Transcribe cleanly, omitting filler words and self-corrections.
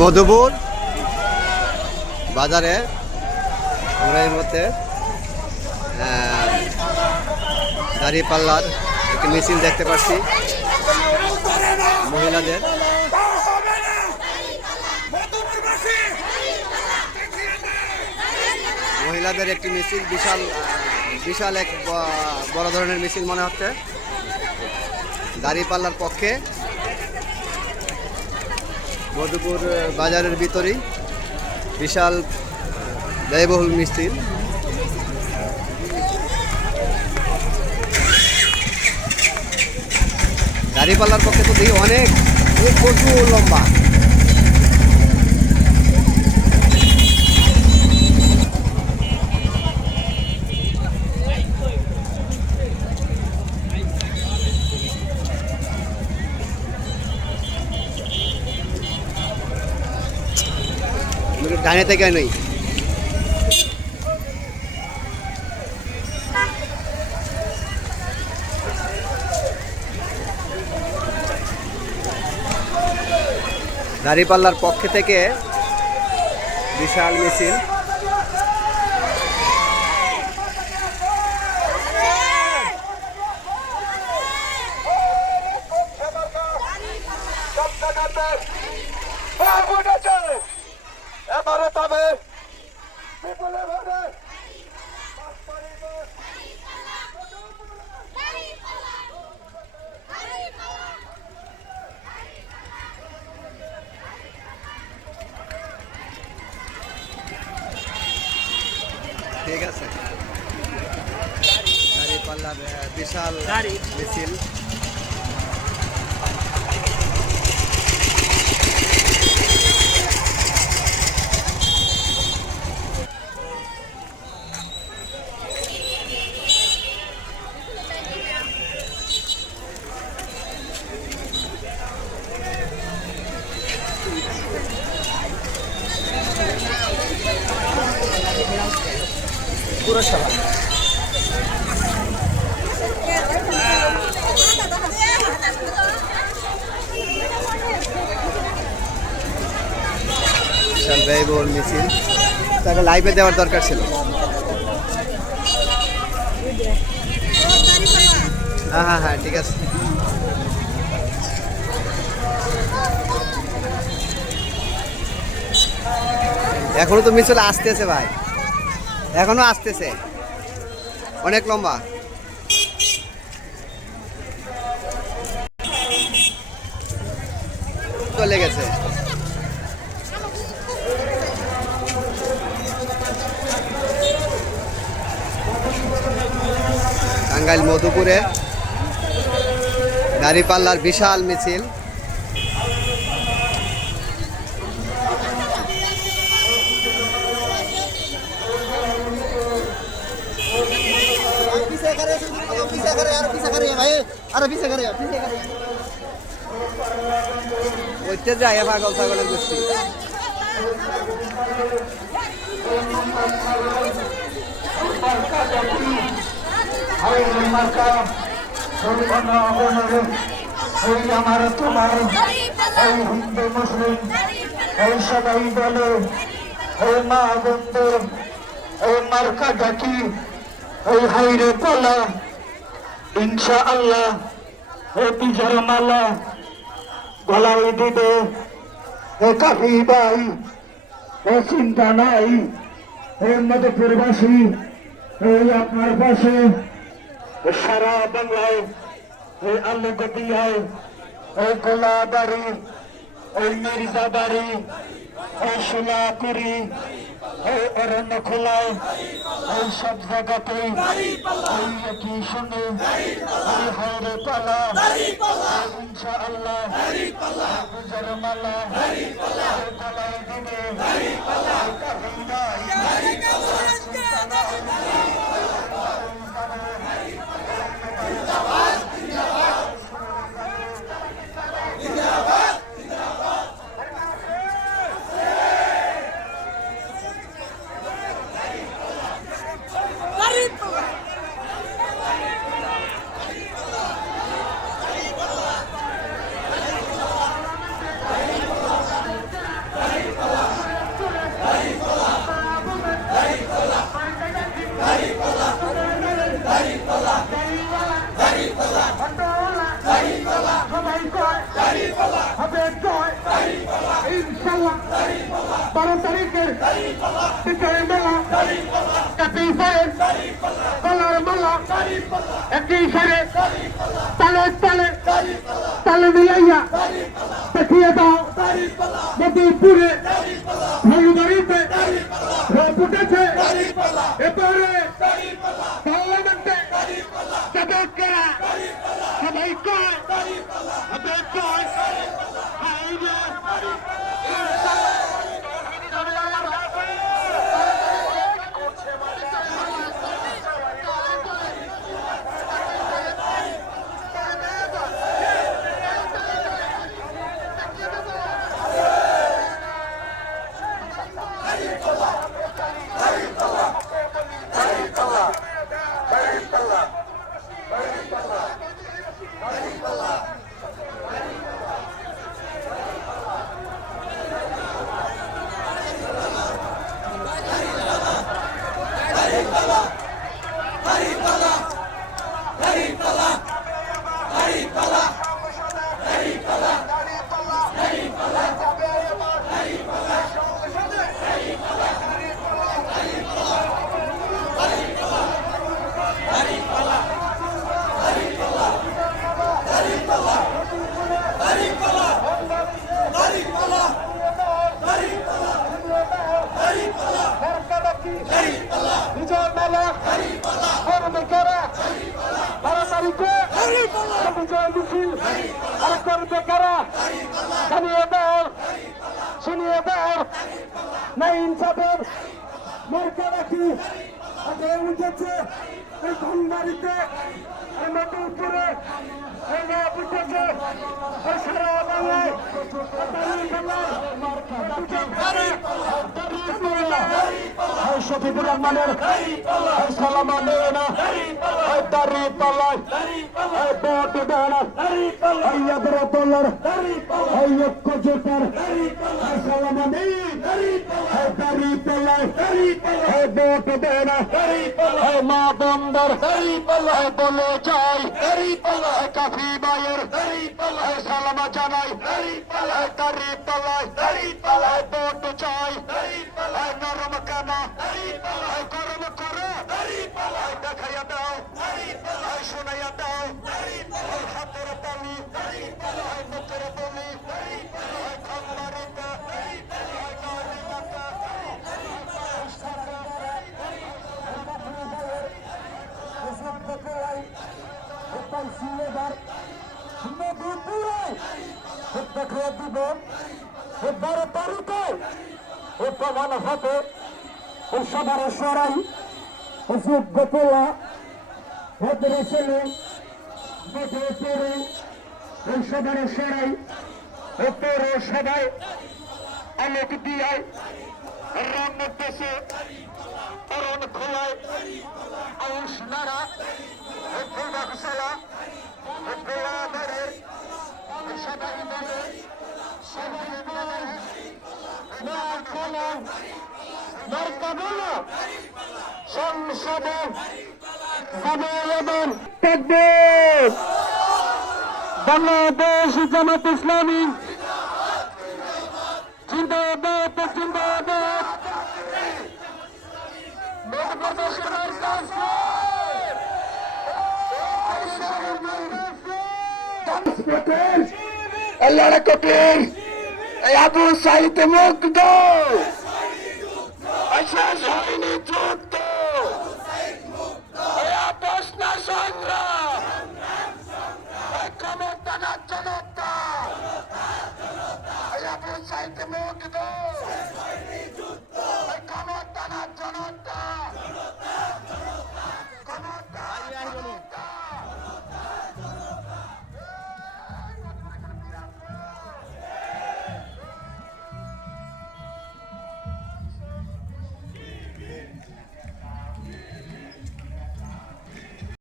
মধুপুর বাজারে আমরা এই মধ্যে দাঁড়িপাল্লার একটি মিছিল দেখতে পাচ্ছি মহিলাদের। মহিলাদের একটি মিছিল, বিশাল এক বড় ধরনের মিছিল মনে হচ্ছে দাঁড়িপাল্লার পক্ষে। মধুপুর বাজারের ভিতরেই বিশাল ব্যয়বহুল মিছিল। দাঁড়িপাল্লার পক্ষে তো দেখি অনেক প্রচুর লম্বা। ডানে থেকে নেই দাঁড়িপাল্লার পক্ষে থেকে বিশাল মিছিল। এবারে তবে ঠিক আছে, দাঁড়িপাল্লার বিশাল মিছিল। পুরসভা বিশাল ব্যয়বহুল মিছিল, তাকে লাইভে দেওয়ার দরকার ছিল। হ্যাঁ হ্যাঁ ঠিক আছে। এখনো তো মিছিল আসতেছে ভাই, এখনো আসতেছে, অনেক লম্বা। চলে গেছে। টাঙ্গাইল মধুপুরে দাঁড়িপাল্লার বিশাল মিছিল। ওইতে যায় পাগল ছাগলের গোষ্ঠী। আমার তোমার এই হিন্দু মুসলিম এই সবাই বলে এই মা বন্ধু এই মার্কা ডাকি এই হাইরে পালা ইনশা আল্লাহ ও বিজয় মালা গলায় দিবে ও কাফি ভাই ও চিন্তা নাই এই মধুপুরবাসী এই আপনার পাশে সারা বাংলায় এই আলুগদিয়ায় এই গোলাবাড়ি এই মির্জাবাড়ি এই সোলাকুড়ি এই অরণ্য খোলায় এই সব জায়গাতেই এই একই শুনে এই হায়রে পালা ইনশা আল্লাহ গুজর মালা গলায় দিবে হবে জয় ইনশাল্লাহ 12 তারিখের বিজয় মেলা একই সারে কলার মালা একই সারে তালে তালে তালে মিলাইয়া দেখিয়ে দাও মধুপুরে ভালুবাড়িতে রোদ উঠেছে এবারে পার্লামেন্টে সদস্যরা সবাই কয় হবে জয় বিজয় মেলা কর্মীরা 12 তারিখে বিজয় মিছিল আর করবে কারা জানিয়ে দাও শুনিয়ে দাও নাই ইনসাফের মার্কা রাখি আগে উঠেছে এই ধনবাড়িতে এই মধুপুরে এই রাত উঠেছে এই সারা বাংলায় শফিকুর রহমানের সালামা নেয় না দাঁড়িয়ে পাল্লায় ভোট দেয় না ইয়াদের তোলার ঐক্য জোটার সালামা নেই দাঁড়িয়ে পাল্লায় ভোট দেয় না মা বন্দর বলে যাই কাফি মায়ের সালামা জানাই দাঁড়িয়ে পাল্লায় ভোট চাই নরম কানা গরম করে দেখাইয়া দাও শোনাইয়া দাও হাতের তালি মুখের বলি খাম্বারিতে দিব 12 তারিখে প্রধান হাতে সবার সরাই যোগ্য তোলা ভদ্র ছেলে ভদ্র তরুণ সবার সরাই সবাই আলোক দিয়ায় রং দেশে অরণ খোলায় আউশ নাড়া ফুলবাকশালা সবাই বলে সবাই বলে মার্কা বলো সংসদে বাংলাদেশ জামাত ইসলামী জিন্দাবাদ জিন্দাবাদ আল্লাহর কবির আবু সাইদ মুগ্ধ শেষ হয়নি যুদ্ধ আপোষ না সংগ্রাম ক্ষমতা না জনতা